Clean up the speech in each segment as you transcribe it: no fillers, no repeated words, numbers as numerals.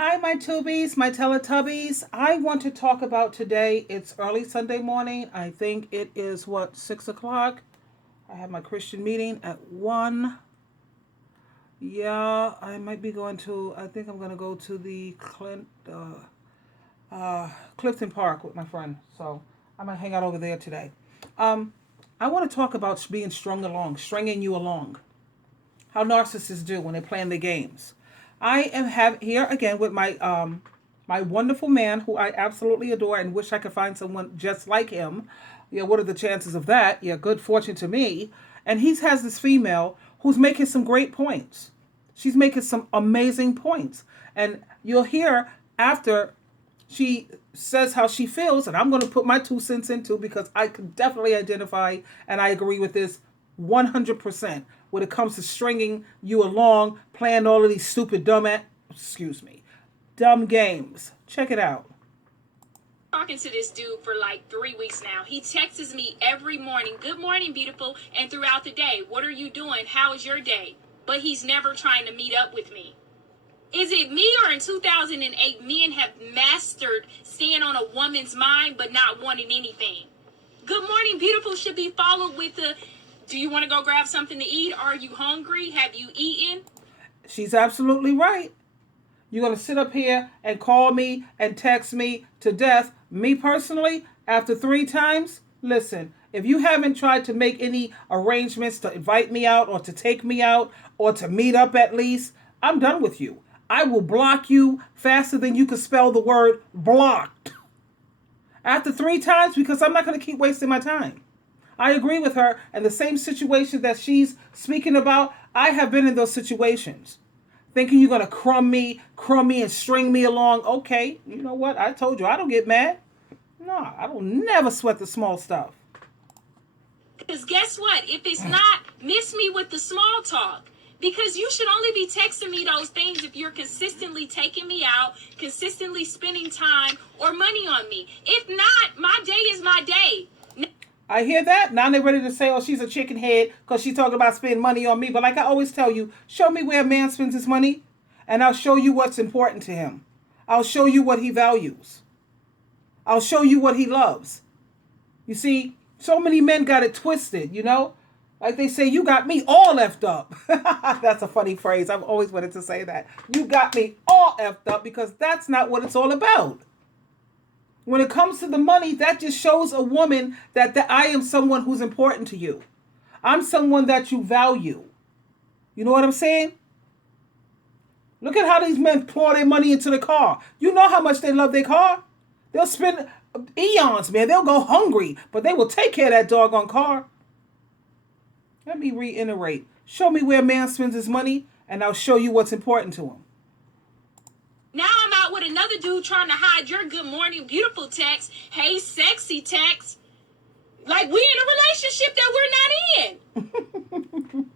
Hi, my tubies, my Teletubbies. I want to talk about today. It's early Sunday morning. I think it is 6 o'clock. I have my Christian meeting at 1. Yeah, I might be going to, I think I'm going to go to the Clifton Park with my friend. So I might hang out over there today. Um, I want to talk about being strung along, stringing you along. How narcissists do when they're playing their games. I am here again with my wonderful man who I absolutely adore and wish I could find someone just like him. Yeah, what are the chances of that? Yeah, good fortune to me. And he has this female who's making some great points. She's making some amazing points. And you'll hear after she says how she feels, and I'm going to put my 2 cents into because I can definitely identify and I agree with this 100% when it comes to stringing you along, playing all of these stupid dumb games. Check it out. Talking to this dude for like 3 weeks now. He texts me every morning, "Good morning, beautiful," and throughout the day, "What are you doing? How is your day?" But he's never trying to meet up with me. Is it me, or in 2008 men have mastered staying on a woman's mind but not wanting anything? "Good morning, beautiful" should be followed with the, "Do you want to go grab something to eat? Are you hungry? Have you eaten?" She's absolutely right. You're going to sit up here and call me and text me to death. Me personally, after 3 times, listen, if you haven't tried to make any arrangements to invite me out or to take me out or to meet up at least, I'm done with you. I will block you faster than you can spell the word blocked. After 3 times, because I'm not going to keep wasting my time. I agree with her, and the same situation that she's speaking about, I have been in those situations. Thinking you're gonna crumb me and string me along. Okay, you know what? I told you I don't get mad. No, I don't never sweat the small stuff. Because guess what? If it's not, miss me with the small talk. Because you should only be texting me those things if you're consistently taking me out, consistently spending time or money on me. If not, my day is my day. I hear that. Now they're ready to say, oh, she's a chicken head because she's talking about spending money on me. But like I always tell you, show me where a man spends his money and I'll show you what's important to him. I'll show you what he values. I'll show you what he loves. You see, so many men got it twisted, you know? Like they say, you got me all effed up. That's a funny phrase. I've always wanted to say that. You got me all effed up because that's not what it's all about. When it comes to the money, that just shows a woman that I am someone who's important to you. I'm someone that you value. You know what I'm saying? Look at how these men pour their money into the car. You know how much they love their car. They'll spend eons, man. They'll go hungry, but they will take care of that doggone car. Let me reiterate. Show me where a man spends his money, and I'll show you what's important to him. Now I'm out with another dude trying to hide your "good morning, beautiful" text, "hey, sexy" text. Like we in a relationship that we're not in.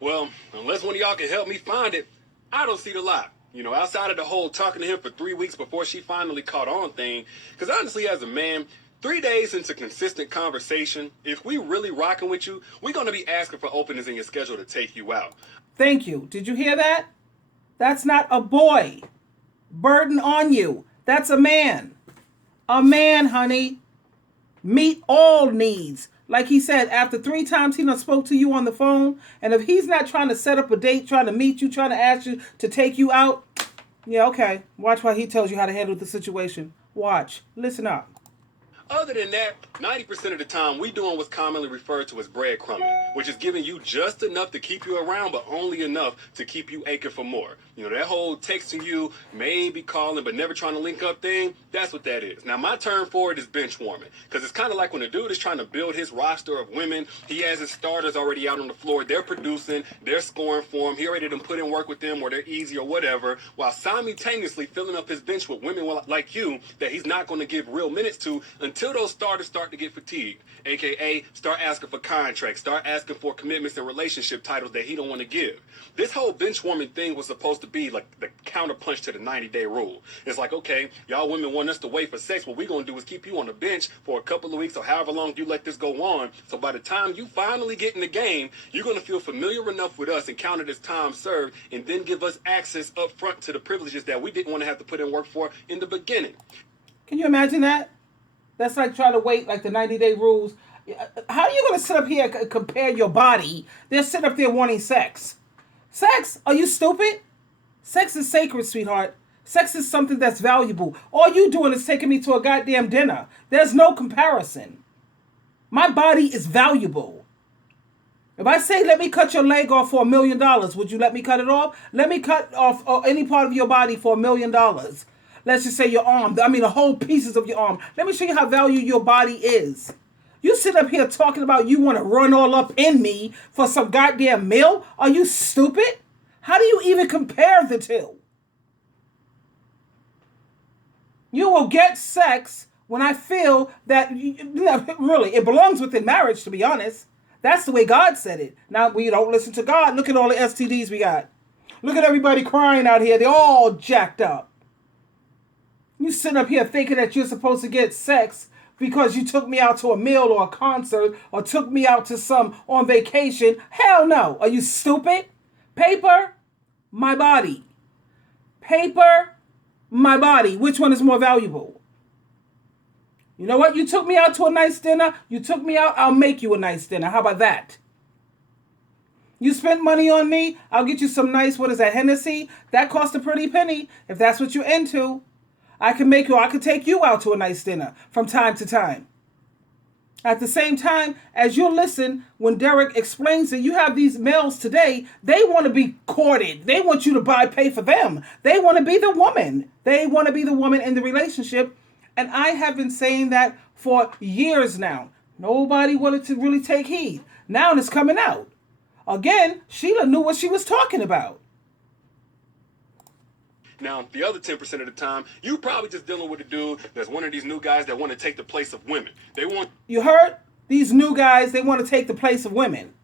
Well, unless one of y'all can help me find it, I don't see the lot. You know, outside of the whole talking to him for 3 weeks before she finally caught on thing. Because honestly, as a man, 3 days into consistent conversation, if we really rocking with you, we're going to be asking for openings in your schedule to take you out. Thank you. Did you hear that? That's not a boy. Burden on you. That's a man. A man, honey. Meet all needs. Like he said, after 3 times he done spoke to you on the phone, and if he's not trying to set up a date, trying to meet you, trying to ask you to take you out, yeah, okay. Watch while he tells you how to handle the situation. Watch. Listen up. Other than that, 90% of the time, we doing what's commonly referred to as breadcrumbing, which is giving you just enough to keep you around, but only enough to keep you aching for more. You know, that whole texting you, maybe calling, but never trying to link up thing, that's what that is. Now, my term for it is bench warming, because it's kind of like when a dude is trying to build his roster of women, he has his starters already out on the floor, they're producing, they're scoring for him, he already done put in work with them, or they're easy or whatever, while simultaneously filling up his bench with women like you that he's not going to give real minutes to until until those starters start to get fatigued, aka start asking for contracts, start asking for commitments and relationship titles that he don't want to give. This whole bench warming thing was supposed to be like the counterpunch to the 90-day rule. It's like, okay, y'all women want us to wait for sex. What we're going to do is keep you on the bench for a couple of weeks or however long you let this go on. So by the time you finally get in the game, you're going to feel familiar enough with us and count it as time served, and then give us access up front to the privileges that we didn't want to have to put in work for in the beginning. Can you imagine that? That's like trying to wait like the 90-day rules. How are you going to sit up here and compare your body? They're sitting up there wanting sex. Sex? Are you stupid? Sex is sacred, sweetheart. Sex is something that's valuable. All you doing is taking me to a goddamn dinner. There's no comparison. My body is valuable. If I say, let me cut your leg off for $1 million, would you let me cut it off? Let me cut off any part of your body for $1 million. Let's just say your arm. I mean, the whole pieces of your arm. Let me show you how valuable your body is. You sit up here talking about you want to run all up in me for some goddamn meal? Are you stupid? How do you even compare the two? You will get sex when I feel that, really, it belongs within marriage, to be honest. That's the way God said it. Now, we don't listen to God. Look at all the STDs we got. Look at everybody crying out here. They're all jacked up. You sitting up here thinking that you're supposed to get sex because you took me out to a meal or a concert or took me out to some on vacation. Hell no. Are you stupid? Paper, my body. Paper, my body. Which one is more valuable? You know what? You took me out to a nice dinner. You took me out. I'll make you a nice dinner. How about that? You spent money on me. I'll get you some nice, what is that, Hennessy? That cost a pretty penny. If that's what you're into. I could take you out to a nice dinner from time to time. At the same time, as you listen, when Derek explains that you have these males today, they want to be courted. They want you to pay for them. They want to be the woman. They want to be the woman in the relationship. And I have been saying that for years now. Nobody wanted to really take heed. Now it's coming out. Again, Sheila knew what she was talking about. Now, the other 10% of the time, you probably just dealing with a dude that's one of these new guys that want to take the place of women. They want... You heard? These new guys, they want to take the place of women.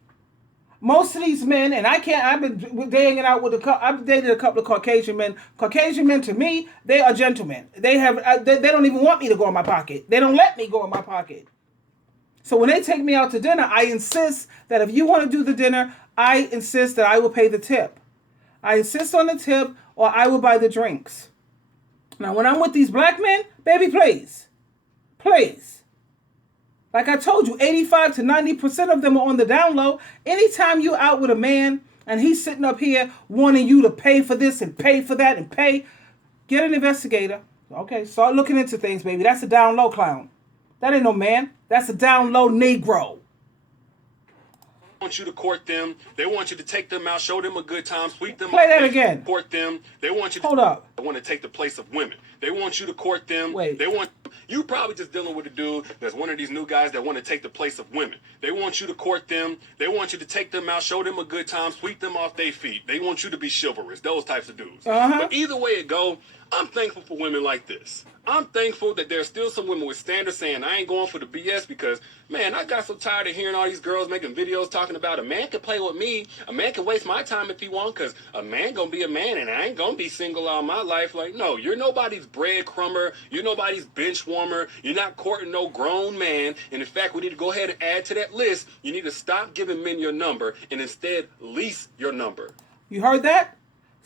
Most of these men, and I've been hanging out with I've dated a couple of Caucasian men. Caucasian men, to me, they are gentlemen. They don't even want me to go in my pocket. They don't let me go in my pocket. So when they take me out to dinner, I insist that if you want to do the dinner, I insist that I will pay the tip. I insist on the tip, or I will buy the drinks. Now, when I'm with these black men, baby, please. Please. Like I told you, 85 to 90% of them are on the down low. Anytime you're out with a man and he's sitting up here wanting you to pay for this and pay for that and pay, get an investigator. Okay, start looking into things, baby. That's a down low clown. That ain't no man. That's a down low Negro. Want you to court them. They want you to take them out, show them a good time, sweep them. Play that again. Court them. They want you to... Hold up. They want to take the place of women. They want you to court them. Wait. They want... You probably just dealing with a dude that's one of these new guys that want to take the place of women. They want you to court them. They want you to take them out, show them a good time, sweep them off their feet. They want you to be chivalrous. Those types of dudes. But either way it go, I'm thankful for women like this. I'm thankful that there's still some women with standards saying I ain't going for the BS because, man, I got so tired of hearing all these girls making videos talking about a man can play with me, a man can waste my time if he want because a man gonna be a man and I ain't gonna be single all my life. Like, no, you're nobody's breadcrumber, you're nobody's bench warmer, you're not courting no grown man, and in fact, we need to go ahead and add to that list, you need to stop giving men your number and instead lease your number. You heard that?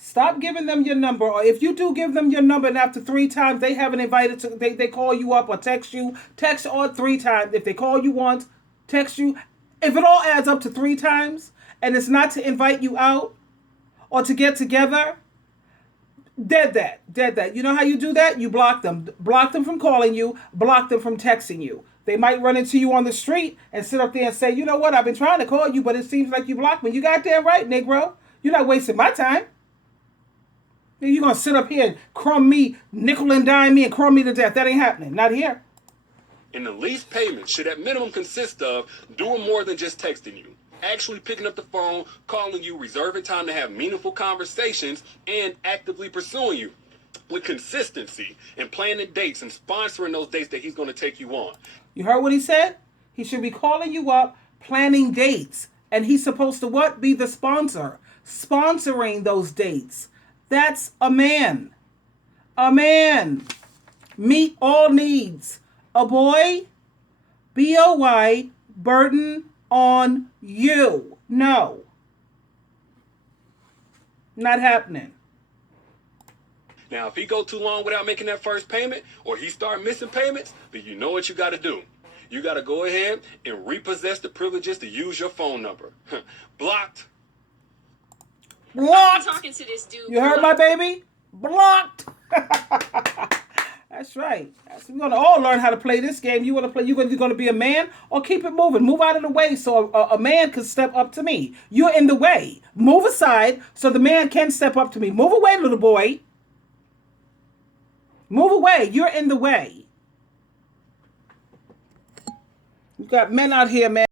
Stop giving them your number, or if you do give them your number and after 3 times they haven't invited to, they call you up or text or 3 times. If they call you once, text you, if it all adds up to 3 times and it's not to invite you out or to get together, dead that. You know how you do that? You block them from calling you, block them from texting you. They might run into you on the street and sit up there and say, you know what, I've been trying to call you, but it seems like you blocked me. You goddamn right, Negro. You're not wasting my time. You're going to sit up here and crumb me, nickel and dime me and crumb me to death. That ain't happening. Not here. And the lease payment should at minimum consist of doing more than just texting you. Actually picking up the phone, calling you, reserving time to have meaningful conversations, and actively pursuing you. with consistency and planning dates and sponsoring those dates that he's going to take you on. You heard what he said? He should be calling you up, planning dates. And he's supposed to what? Be the sponsor. Sponsoring those dates. That's a man. A man. Meet all needs. A boy, B-O-Y, burden on you. No. Not happening. Now, if he go too long without making that first payment, or he start missing payments, then you know what you got to do. You got to go ahead and repossess the privileges to use your phone number. Blocked. Blocked. I'm talking to this dude. You heard my baby? Blocked. That's right. We're going to all learn how to play this game. You want to play? You're going to be a man, or keep it moving. Move out of the way so a man can step up to me. You're in the way. Move aside so the man can step up to me. Move away, little boy. Move away. You're in the way. You got men out here, man.